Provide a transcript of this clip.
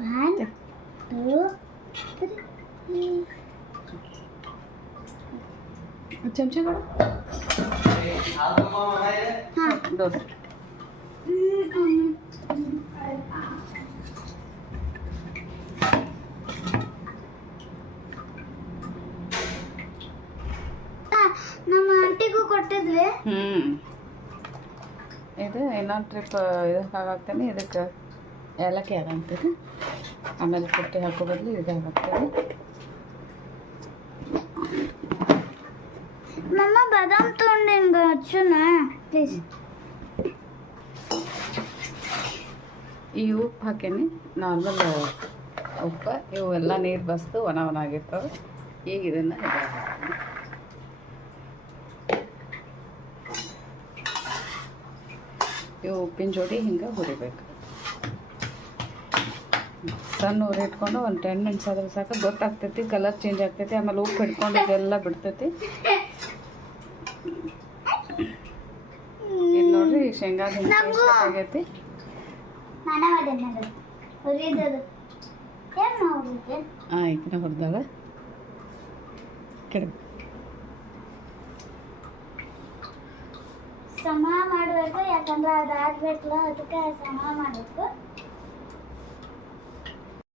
1 2 3 चमचे ಕೊಡು ದೋಸೆ ನಮ್ಮ ಆಂಟಿಗೂ ಕೊಟ್ಟಿದ್ವಿ. ಇದು ಇನ್ನೊಂದು ಟ್ರಿಪ್ ಇದಕ್ಕೆ ಹಾಕಾಕ್ತೇನೆ. ಇದಕ್ಕೆ ಏಲಕ್ಕಿ ಹಾಕಾಕ್ತೀನಿ. ಆಮೇಲೆ ಪುಟ್ಟಿ ಹಾಕೋ ಬದಲು ಇದು ಹಾಕಾಕ್ತೇನೆ. ಮಮ್ಮ ಬಾದಾಮ್ ತೊಗೊಂಡು ಹಿಂಗೆ ಹಚ್ಚುನ ಪ್ಲೀಸ್. ಈ ಉಪ್ಪು ಹಾಕೇನಿ, ನಾರ್ಮಲ್ ಉಪ್ಪು. ಇವೆಲ್ಲ ನೀರು ಬಸ್ದು ಒಣ ಆಗಿರ್ತವೆ. ಈಗ ಇದನ್ನು ಹಾಕ್ತೀನಿ. ಇವು ಉಪ್ಪಿನ ಜೋಡಿ ಹಿಂಗೆ ಹುರಿಬೇಕು. ಸಣ್ಣ ಉರಿ ಇಟ್ಕೊಂಡು ಒಂದು 10 ಮಿನಿಟ್ಸ್ ಆದ್ರೆ ಸಾಕು. ಗೊತ್ತಾಗ್ತೈತಿ, ಕಲರ್ ಚೇಂಜ್ ಆಗ್ತೈತಿ. ಆಮೇಲೆ ಉಪ್ಪು ಹಿಡ್ಕೊಂಡು ಇದೆಲ್ಲ ಬಿಡ್ತೈತಿ. ಇದು ನೋಡ್ರಿ ಶೇಂಗಾದ ಆಗೈತಿ. ಈಗಿನ ಹುರಿದಾಳ ಕಡೆ ಸಮ ಮಾಡಬೇಕು, ಯಾಕಂದ್ರೆ ಅದು ಆಗ್ಬೇಕಲ್ಲ, ಅದಕ್ಕೆ ಸಮ ಮಾಡಬೇಕು.